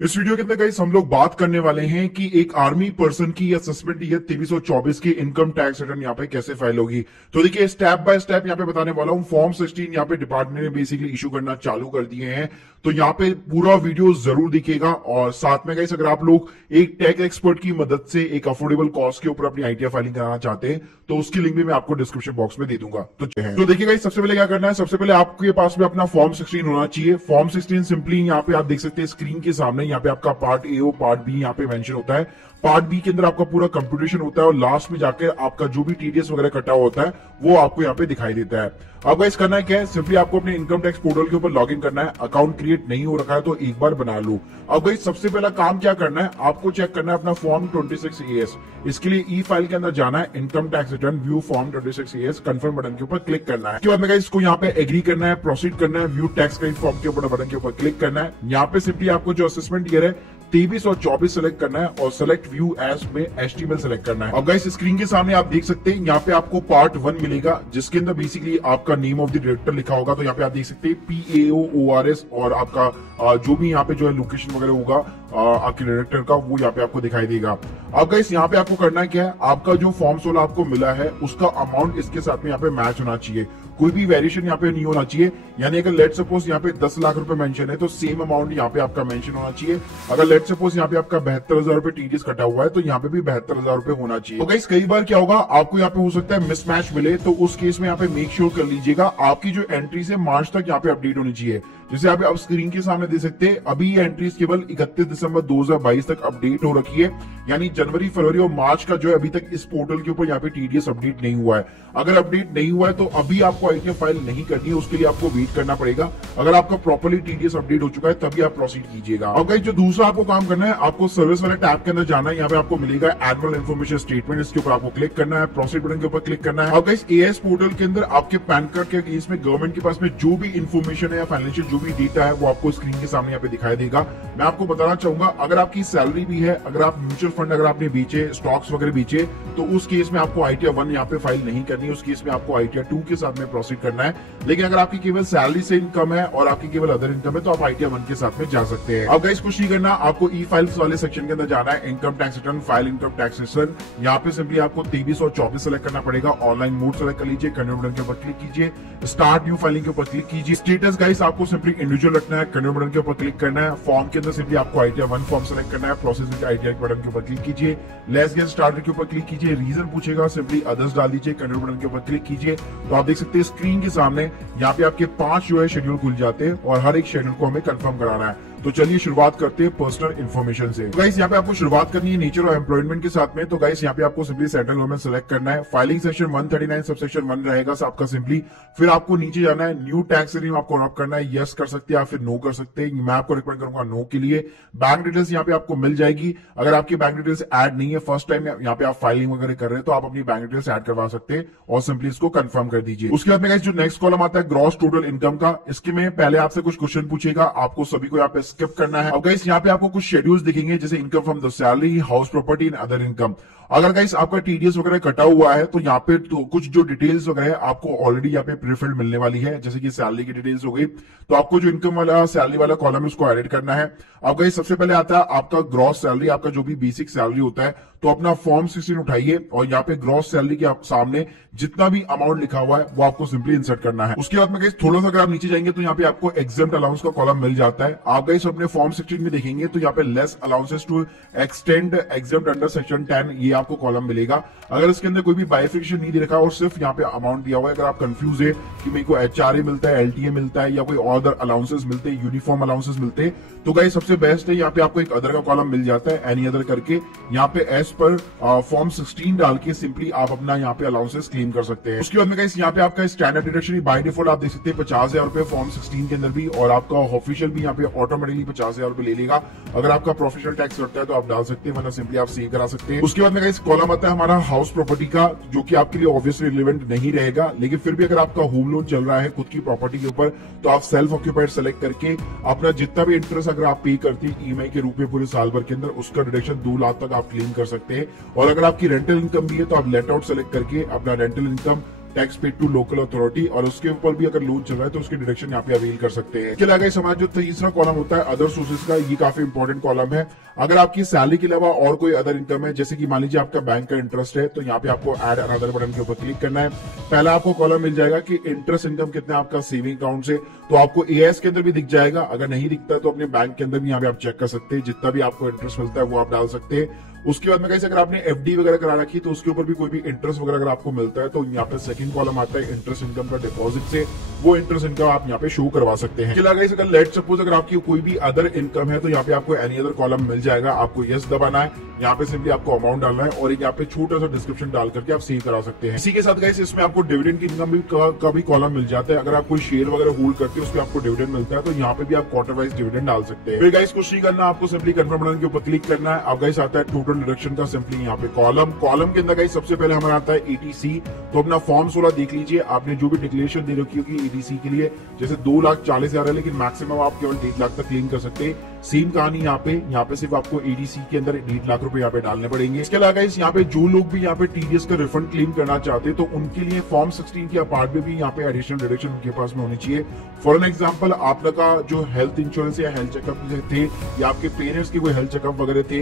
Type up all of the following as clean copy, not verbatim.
इस वीडियो के अंदर गाइस हम लोग बात करने वाले हैं कि एक आर्मी पर्सन की या सस्पेंड ईयर 2324 की इनकम टैक्स रिटर्न यहाँ पे कैसे फाइल होगी। तो देखिए स्टेप बाय स्टेप यहाँ पे बताने वाला हूँ। फॉर्म 16 यहाँ पे डिपार्टमेंट ने बेसिकली इशू करना चालू कर दिए हैं, तो यहाँ पे पूरा वीडियो जरूर दिखेगा। और साथ में गाइस अगर आप लोग एक टेक एक्सपर्ट की मदद से एक अफोर्डेबल कॉस्ट के ऊपर अपनी आईटीआर फाइलिंग कराना चाहते हैं तो उसकी लिंक भी मैं आपको डिस्क्रिप्शन बॉक्स में दे दूंगा। तो देखिए गाइस सबसे पहले क्या करना है, सबसे पहले आपके पास में अपना फॉर्म 16 होना चाहिए। फॉर्म 16 सिंपली यहाँ पे आप देख सकते हैं स्क्रीन के सामने, यहाँ पे आपका पार्ट ए और पार्ट बी यहाँ पे मेंशन होता है। पार्ट बी के अंदर आपका पूरा कंप्यूटेशन होता है और लास्ट में जाकर आपका जो भी टीडीएस वगैरह कटा हुआ होता है वो आपको यहाँ पे दिखाई देता है। अब गाइस करना है क्या है, सिंपली आपको अपने इनकम टैक्स पोर्टल के ऊपर लॉगिन करना है। अकाउंट क्रिएट नहीं हो रखा है तो एक बार बना लो। अब गाइस सबसे पहला काम क्या करना है, आपको चेक करना है अपना फॉर्म 26AS। इसके लिए ई फाइल के अंदर जाना है, income tax return view form 26AS, confirm button के ऊपर क्लिक करना है। उसके बाद में गाइस इसको यहाँ पे एग्री करना है, प्रोसीड करना है, व्यू टैक्स क्रेडिट फॉर्म के ऊपर बटन के ऊपर क्लिक करना है। यहाँ पे सिंपली आपको जो असेसमेंट ईयर है 2324 सेलेक्ट करना है और सेलेक्ट व्यू एज में HTML सेलेक्ट करना है। अब गाइस स्क्रीन के सामने आप देख सकते हैं यहाँ पे आपको पार्ट 1 मिलेगा जिसके अंदर बेसिकली आपका नेम ऑफ द डायरेक्टर लिखा होगा। तो यहाँ पे आप देख सकते हैं PAOORS और आपका जो भी यहाँ पे जो है लोकेशन वगैरह होगा आपके डायरेक्टर का वो यहाँ पे आपको दिखाई देगा। अब गाइस यहाँ पे आपको करना है क्या है, आपका जो फॉर्म 16 आपको मिला है उसका अमाउंट इसके साथ में यहाँ पे मैच होना चाहिए, कोई भी वेरिएशन यहाँ पे नहीं होना चाहिए। यानी अगर लेट सपोज यहाँ पे 10 लाख रुपए मेंशन है तो सेम अमाउंट यहाँ पे आपका मेंशन होना चाहिए। अगर लेट सपोज यहाँ पे आपका 72,000 रुपए टीडीएस कटा हुआ है तो यहाँ पे भी 72,000 रुपए होना चाहिए। तो गाइस कई बार क्या होगा, आपको यहाँ पे हो सकता है मिसमैच मिले, तो उस केस में यहाँ पे मेक श्योर कर लीजिएगा आपकी जो एंट्री से मार्च तक यहाँ पे अपडेट होनी चाहिए। जैसे आप स्क्रीन के सामने देख सकते हैं अभी ये एंट्रीज केवल 31 दिसंबर 2022 तक अपडेट हो रखी है, यानी जनवरी फरवरी और मार्च का जो है अभी तक इस पोर्टल के ऊपर यहाँ पे टीडीएस अपडेट नहीं हुआ है। अगर अपडेट नहीं हुआ है तो अभी आपको आईटीआर फाइल नहीं करनी है, उसके लिए आपको वेट करना पड़ेगा। अगर आपका प्रॉपर्ली टीडीएस अपडेट हो चुका है तभी आप प्रोसीड कीजिएगा। अब गाइस जो दूसरा आपको काम करना है, आपको सर्विस वाले टैब के अंदर जाना है। यहाँ पे आपको मिलेगा एनुअल इन्फॉर्मेशन स्टेटमेंट, इसके ऊपर आपको क्लिक करना है, प्रोसीड बटन के ऊपर क्लिक करना है। अब गाइस एएस पोर्टल के अंदर आपके पैन कार्ड के केस में गवर्नमेंट के पास में जो भी इन्फॉर्मेशन है या फाइनेंशियल जो भी डेटा है वो आपको स्क्रीन के सामने यहाँ पे दिखाई देगा। मैं आपको बताना चाहूंगा अगर आपकी सैलरी भी है, अगर आप म्यूचुअल फंड अगर आपने बेचे, स्टॉक्स वगैरह बेचे, तो उस केस में आपको आईटीआर 1 यहाँ पे फाइल नहीं करनी है, उस केस में आपको आईटीआर 2 के साथ में प्रोसीड करना है। लेकिन अगर आपकी केवल सैलरी से इनकम है और आपकी केवल अदर इनकम है तो आप आईटीआर 1 के साथ में जा सकते हैं। अब गाइस कुछ नहीं करना, आपको ई फाइल्स वाले सेक्शन के अंदर जाना है, income tax return file income tax return. यहाँ पे सिंपली आपको 2324 सेलेक्ट करना पड़ेगा, ऑनलाइन मोड सेलेक्ट कर लीजिए, कंटिन्यू बटन के ऊपर क्लिक कीजिए, स्टार्ट न्यू फाइलिंग के ऊपर क्लिक कीजिए। स्टेटस गाइस आपको सिंपली इंडिविजुअल रखना है, कंटिन्यू बटन के ऊपर क्लिक करना है। फॉर्म के अंदर सिंपली आपको आईटीआर 1 फॉर्म सेलेक्ट करना है, प्रोसेस विद आईटीआर के बटन के ऊपर क्लिक कीजिए, लेट्स गेट स्टार्टेड के ऊपर क्लिक कीजिए, रीजन पूछेगा सिंपली अदर्स डाल दीजिए, कंटिन्यू बटन के ऊपर क्लिक कीजिए। तो आप देख सकते हैं स्क्रीन के सामने यहाँ पे आपके 5 जो है शेड्यूल खुल जाते हैं और हर एक शेड्यूल को हमें कंफर्म कराना है। तो चलिए शुरुआत करते हैं पर्सनल इन्फॉर्मेशन से। तो गाइस यहाँ पे आपको शुरुआत करनी है नेचर और एम्प्लॉयमेंट के साथ में। तो गाइस यहाँ पे आपको सिंपली सेंट्रल गवर्नमेंट सेलेक्ट करना है, फाइलिंग सेक्शन 139 सबसेक्शन 1 रहेगा आपका सिंपली। फिर आपको नीचे जाना है, न्यू टैक्स रेजिम आपको ऑन करना है, यस कर सकते हैं या फिर नो कर सकते हैं। मैं आपको रिकमेंड करूंगा नो के लिए। बैंक डिटेल्स यहाँ पे आपको मिल जाएगी, अगर आपकी बैंक डिटेल्स ऐड नहीं है, फर्स्ट टाइम यहाँ पे आप फाइलिंग वगैरह कर रहे हैं तो आप अपनी बैंक डिटेल्स ऐड करवा सकते हैं और सिंपली इसको कंफर्म कर दीजिए। उसके बाद में गाइस जो नेक्स्ट कॉलम आता है ग्रॉस टोटल इनकम का, इसके में पहले आपसे कुछ क्वेश्चन पूछेगा, आपको सभी को यहाँ पे स्किप करना है। गाइस यहाँ पे आपको कुछ शेड्यूल्स दिखेंगे जैसे income from the salary, house property and other income. अगर गाइस आपका टीडीएस वगैरह कटा हुआ है तो यहाँ पे तो कुछ जो डिटेल्स वगैरह आपको ऑलरेडी यहाँ पे प्रीफिल्ड मिलने वाली है, जैसे कि सैलरी की डिटेल्स हो गई। तो आपको जो इनकम वाला सैलरी वाला कॉलम है उसको एडिट करना है। अब गाइस सबसे पहले आता है आपका ग्रॉस सैलरी, आपका जो भी बेसिक सैलरी होता है। तो अपना फॉर्म 16 उठाइए और यहाँ पे ग्रॉस सैलरी के सामने जितना भी अमाउंट लिखा हुआ है वो आपको सिंपली इंसर्ट करना है। उसके बाद में गाइस थोड़ा सा अगर आप नीचे जाएंगे तो यहाँ पे आपको एग्जेम्प्ट अलाउंस का कॉलम मिल जाता है। आप गाइस अपने फॉर्म 16 में देखेंगे तो यहाँ पे less allowances to extend exempt under section 10 ये आपको कॉलम मिलेगा। अगर इसके अंदर कोई भी बाइफिकेशन नहीं दे रखा और सिर्फ यहाँ पे अमाउंट दिया हुआ है, अगर आप कंफ्यूज है कि मेरे को एचआरए मिलता है, एलटीए मिलता है या कोई और अदर अलाउंसेस मिलते हैं, यूनिफॉर्म अलाउंसेस मिलते हैं, तो गाइस सबसे बेस्ट है यहाँ पे आपको एक अदर का कॉलम मिल जाता है, एनी अदर करके। यहाँ पे एज पर फॉर्म 16 डाल के सिंपली आप अपना यहाँ पे अलाउंसेस क्लेम कर सकते हैं। उसके बाद में गाइस यहाँ पे आपका स्टैंडर्ड डिडक्शन बाय डिफॉल्ट आप देख सकते हैं 50,000 रुपए फॉर्म 16 के अंदर भी, और आपका ऑफिशियल भी यहाँ पे ऑटोमेटिकली 50,000 रुपए ले लेगा। अगर आपका प्रोफेशनल टैक्स लगता है तो आप डाल सकते हैं, वरना सिंपली आप सेव करा सकते हैं। उसके बाद में गाइस कॉलम आता है हमारा हाउस प्रॉपर्टी का, जो कि आपके लिए ऑब्वियसली रिलेवेंट नहीं रहेगा, लेकिन फिर भी अगर आपका होम लोन चल रहा है खुद की प्रॉपर्टी के ऊपर तो आप सेल्फ ऑक्यूपाइड सेलेक्ट करके अपना जितना भी इंटरेस्ट अगर आप पे करती है ईएमआई के रूप में पूरे साल भर के अंदर, उसका डिडक्शन 2 लाख तक आप क्लेम कर सकते हैं। और अगर आपकी रेंटल इनकम भी है तो आप लेट आउट सेलेक्ट करके अपना rental income tax paid to local authority, और उसके ऊपर भी अगर लोन चल रहा है तो उसकी डिडक्शन यहाँ पे अवेल कर सकते हैं। इसके अलावा इस हमारा जो तीसरा कॉलम होता है अदर सोर्सेज का, ये काफी इंपॉर्टेंट कॉलम है। अगर आपकी सैलरी के अलावा और कोई अदर इनकम है, जैसे कि मान लीजिए आपका बैंक का इंटरेस्ट है, तो यहाँ पे आपको ऐड अनदर बटन के ऊपर क्लिक करना है। पहला आपको कॉलम मिल जाएगा कि इंटरेस्ट इनकम कितना है आपका सेविंग अकाउंट से, तो आपको एएस के अंदर भी दिख जाएगा। अगर नहीं दिखता तो अपने बैंक के अंदर भी यहाँ पे आप चेक कर सकते हैं, जितना भी आपको इंटरेस्ट मिलता है वो आप डाल सकते हैं। उसके बाद में कैसे अगर आपने एफडी वगैरह करा रखी तो उसके ऊपर भी कोई भी इंटरेस्ट वगैरह अगर आपको मिलता है तो यहाँ पे सेकंड कॉलम आता है इंटरेस्ट इनकम का डिपॉजिट से, वो इंटरेस्ट इनकम आप यहाँ पे शो करवा सकते हैं। इसके अलावा अगर लेट सपोज अगर आपकी कोई भी अदर इनकम है तो यहाँ पे आपको एनी अदर कॉलम मिल जाएगा। आपको यस दबाना है, यहाँ पे सिंपली आपको अमाउंट डालना है और यहाँ पे छोटा सा डिस्क्रिप्शन डाल करके आप सेव करा सकते हैं। इसी के साथ गाइस इसमें आपको डिविडेंड की इनकम का भी कॉलम मिल जाता है। अगर आप कोई शेयर वगैरह होल्ड करते हैं उसमें आपको डिविडेंड मिलता है तो यहाँ पे भी आप क्वार्टर वाइज डिविडेंड डाल सकते हैं। फिर गाइस कुछ नहीं करना, आपको सिंपली कंफर्म बटन के ऊपर क्लिक करना है। अब गाइस आता है टोटल डिडक्शन का सिंपली यहाँ पे कॉलम के अंदर गाइस सबसे पहले हमारा आता है एटीसी। तो अपना फॉर्म 16 देख लीजिए, आपने जो भी डिक्लेरेशन दे रखी होगी एटीसी के लिए, जैसे 2,40,000 है लेकिन मैक्सिमम आप केवल 1.5 लाख तक क्लेम कर सकते हैं। सेम कहानी यहाँ पे सिर्फ आपको एडीसी के अंदर 1.5 लाख रुपए यहाँ पे डालने पड़ेंगे। इसके अलावा इस यहाँ पे जो लोग भी यहाँ पे टीडीएस का रिफंड क्लेम करना चाहते हैं तो उनके लिए फॉर्म 16 के अपार्ट में भी यहाँ पे एडिशनल डिडक्शन उनके पास में होनी चाहिए। फॉर एन एग्जांपल आपका जो हेल्थ इंश्योरेंस या हेल्थ चेकअप थे या आपके पेरेंट्स के कोई हेल्थ चेकअप वगैरह थे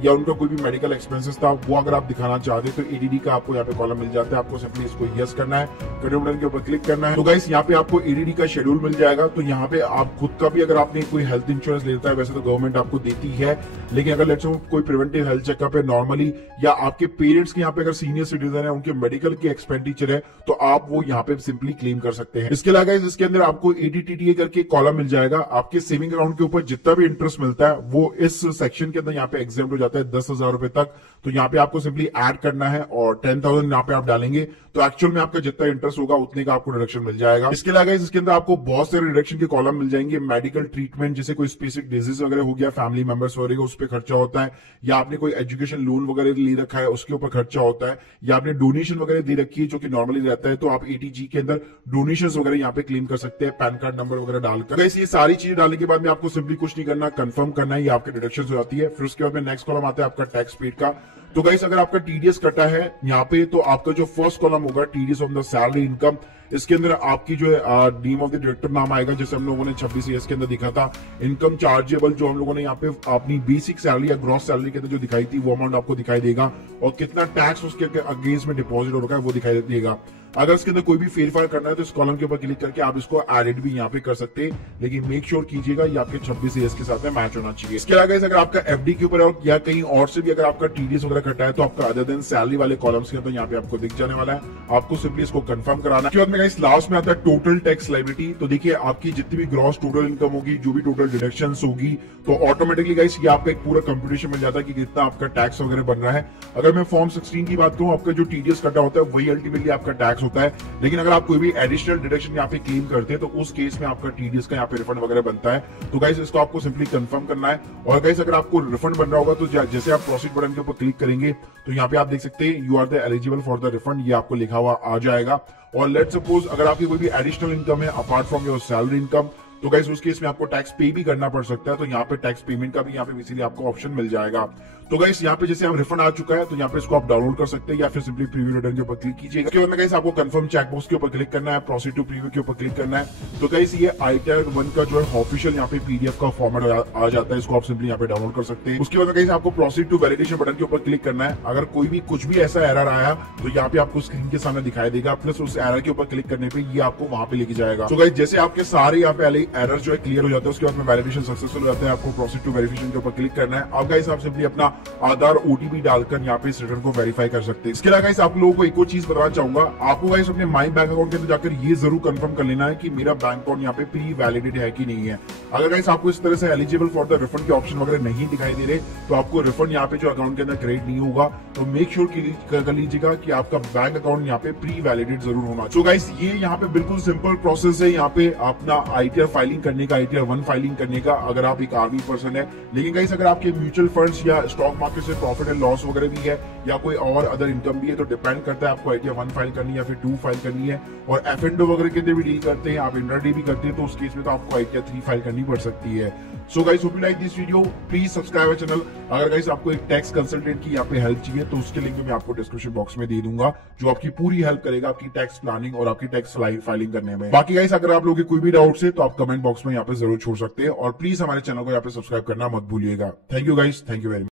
या उनका कोई भी मेडिकल एक्सपेंसेस था, वो अगर आप दिखाना चाहते हैं तो एडीडी का आपको यहाँ पे कॉलम मिल जाता है। आपको सिंपली इसको यस करना है, कंटिन्यू बटन के ऊपर क्लिक करना है। तो गाइस यहाँ पे आपको एडीडी का शेड्यूल मिल जाएगा। तो यहाँ पे आप खुद का भी अगर आपने कोई हेल्थ इंश्योरेंस लेता है, वैसे तो गवर्नमेंट आपको देती है, लेकिन अगर लेट्स से कोई प्रिवेंटिव हेल्थ चेकअप है नॉर्मली, या आपके पेरेंट्स के यहाँ पे अगर सीनियर सिटीजन है उनके मेडिकल के एक्सपेंडिचर है तो आप वो यहाँ पे सिंपली क्लेम कर सकते हैं। इसके अलावा इसके अंदर आपको एडीटीटीए करके कॉलम मिल जाएगा। आपके सेविंग अकाउंट के ऊपर जितना भी इंटरेस्ट मिलता है वो इस सेक्शन के अंदर यहाँ पे एग्जेम्प्ट हो जाता है 10,000 रुपए तक। तो यहाँ पे आपको सिंपली ऐड करना है और 10,000 यहाँ पे आप डालेंगे तो एक्चुअल में आपका जितना इंटरेस्ट होगा उतने का आपको डिडक्शन मिल जाएगा। इसके अलावा इसके अंदर आपको बहुत सारे डिडक्शन के कॉलम मिल जाएंगे। मेडिकल ट्रीटमेंट, जैसे कोई स्पेसिफिक डिजीज वगैरह हो गया, फैमिली मेंबर्स वगैरह उस पर खर्चा होता है, या आपने कोई एजुकेशन लोन वगैरह ले रखा है उसके ऊपर खर्चा होता है, या आपने डोनेशन वगैरह दे रखी है जो कि नॉर्मली रहता है, तो आप एटीजी के अंदर डोनेशन वगैरह यहाँ पे क्लेम कर सकते हैं पैन कार्ड नंबर वगैरह डालकर। ये सारी चीजें डालने के बाद में आपको सिंपली कुछ नहीं करना, कंफर्म करना है, ये आपके डिडक्शन हो जाती है। फिर उसके बाद में नेक्स्ट कॉलम आता है आपका टैक्स पेड का। तो गाइस अगर आपका टीडीएस कटा है यहाँ पे तो आपका जो फर्स्ट कॉलम होगा TDS on the salary income, इसके अंदर आपकी जो है नेम ऑफ द डायरेक्टर नाम आएगा, जैसे हम लोगों ने 26 ईयर्स के अंदर दिखा था। इनकम चार्जेबल जो हम लोगों ने यहाँ पे अपनी बेसिक सैलरी या ग्रॉस सैलरी के अंदर जो दिखाई थी वो अमाउंट आपको दिखाई देगा, और कितना टैक्स उसके अगेंस्ट में डिपॉजिट हो रखा है वो दिखाई देगा। अगर इसके अंदर कोई भी फेरफार करना है तो इस कॉलम के ऊपर क्लिक करके आप इसको एडिट भी यहाँ पे कर सकते हैं, लेकिन मेक श्योर कीजिएगा ये आपके 26 ईयर्स के साथ में मैच होना चाहिए। इसके अलावा अगर आपका एफडी के ऊपर या कहीं और से भी अगर आपका टीडीएस वगैरह कटा है तो आपका अदर देन सैलरी वाले कॉलम्स के अंदर यहाँ पे आपको दिख जाने वाला है। आपको सिंपली इसको कंफर्म कराना। उसके बाद में लास्ट में आता है टोटल टैक्स लायबिलिटी। तो देखिए आपकी जितनी भी ग्रॉस टोटल इनकम होगी, जो भी टोटल डिडक्शंस होगी, तो ऑटोमेटिकली गाइस ये आपको एक पूरा कंप्यूटेशन मिल जाता है कि कितना आपका टैक्स वगैरह बन रहा है। अगर मैं फॉर्म 16 की बात करूं, आपका जो टीडीएस कटा होता है वही अल्टीमेटली आपका टैक्स होता है, लेकिन अगर आप कोई भी एडिशनल डिडक्शन यहाँ पे क्लेम करते हैं तो उस केस में आपका टीडीएस का यहाँ पे रिफंड वगैरह बनता है। तो गाइस इसको आपको सिंपली कंफर्म करना है। और गाइस अगर आपको रिफंड बन रहा होगा तो जैसे आप प्रोसीड बटन के ऊपर क्लिक करेंगे तो यहाँ पे आप देख सकते हैं you are the eligible for the refund, ये आपको लिखा हुआ आ जाएगा। और लेट सपोज अगर आपकी कोई भी एडिशनल इनकम है apart from your salary income, तो गाइस उस केस में आपको टैक्स पे भी करना पड़ सकता है, तो यहाँ पे टैक्स पेमेंट का भी यहाँ पे इसीलिए आपको ऑप्शन मिल जाएगा। तो गाइस यहाँ पे जैसे आप रिफंड आ चुका है तो यहाँ पे इसको आप डाउनलोड कर सकते हैं या फिर सिंपली प्रीव्यू बटन के ऊपर क्लिक कीजिएगा। उसके बाद में गाइस आपको कंफर्म चेकबॉक्स के ऊपर क्लिक करना है, प्रोसीड टू प्रीव्यू के ऊपर क्लिक करना है। तो गाइस ये आईटीआर 1 का जो है ऑफिशियल यहाँ पे पीडीएफ का फॉर्मेट आ जाता है, इसको आप सिंपली यहाँ पे डाउनलोड कर सकते हैं। उसके बाद गाइस आपको प्रोसीड टू वैलिडेशन बटन के ऊपर क्लिक करना है। अगर कोई भी कुछ भी ऐसा एरर आया तो यहाँ पे आपको स्क्रीन के सामने दिखाई देगा, प्लस उस एरर के ऊपर क्लिक करने पे ये आपको वहां पे लेके जाएगा। तो गाइस जैसे आपके सारे यहाँ पे एरर जो है क्लियर हो जाता है, उसके बाद में वैलिडेशन सक्सेसफुल हो जाता है, आपको प्रोसीड टू वेरिफिकेशन के ऊपर क्लिक करना है। अब गाइस आप सिंपली अपना आधार ओटीपी डालकर यहाँ पे इस रिटर्न को वेरीफाई कर सकते हैं। इसके अलावा गाइस आप लोगों को एक और चीज बताना चाहूंगा, आपको गाइस अपने माई बैंक अकाउंट के अंदर जाकर ये जरूर कंफर्म कर लेना है कि मेरा बैंक अकाउंट यहाँ पे प्री वैलिडेट है कि नहीं है। अगर गाइस आपको इस तरह से एलिजिबल फॉर द रिफंड के ऑप्शन वगैरह नहीं दिखाई दे रहे तो आपको रिफंड यहाँ पे जो अकाउंट के अंदर क्रेडिट नहीं होगा, तो मेक श्योर कर लीजिएगा कि आपका बैंक अकाउंट यहाँ पे प्री वैलिडेट जरूर होना। तो गाइस ये यहाँ पे बिल्कुल सिंपल प्रोसेस है यहाँ पे अपना आईटीआर फाइलिंग करने का, आईटीआर 1 फाइलिंग करने का, अगर आप एक आर्मी पर्सन है। लेकिन गाइस अगर आपके म्यूचुअल फंड्स या स्टॉक मार्केट से प्रॉफिट एंड लॉस वगैरह भी है या कोई और अदर इनकम भी है, तो डिपेंड करता है आपको आईटीआर 1 फाइल करनी है या फिर 2 फाइल करनी है। और एफ एंड वगैरह के अंदर भी डील करते हैं, आप इंट्राडे भी करते हैं, तो उस केस में तो आपको आईटीआर 3 फाइल करनी करनी पड़ सकती है। So guys hope you like this video, please subscribe our channel. अगर गाइस आपको एक टैक्स कंसल्टेंट की यहाँ पे हेल्प चाहिए तो उसके लिंक मैं आपको डिस्क्रिप्शन बॉक्स में दे दूंगा, जो आपकी पूरी हेल्प करेगा आपकी टैक्स प्लानिंग और आपकी टैक्स फाइलिंग करने में। बाकी गाइस अगर आप लोगों के कोई भी डाउट्स है तो आप कमेंट बॉक्स में यहाँ पे जरूर छोड़ सकते हैं, और प्लीज हमारे चैनल को यहाँ पे सब्सक्राइब करना मत भूलिएगा। Thank you guys, thank you very much.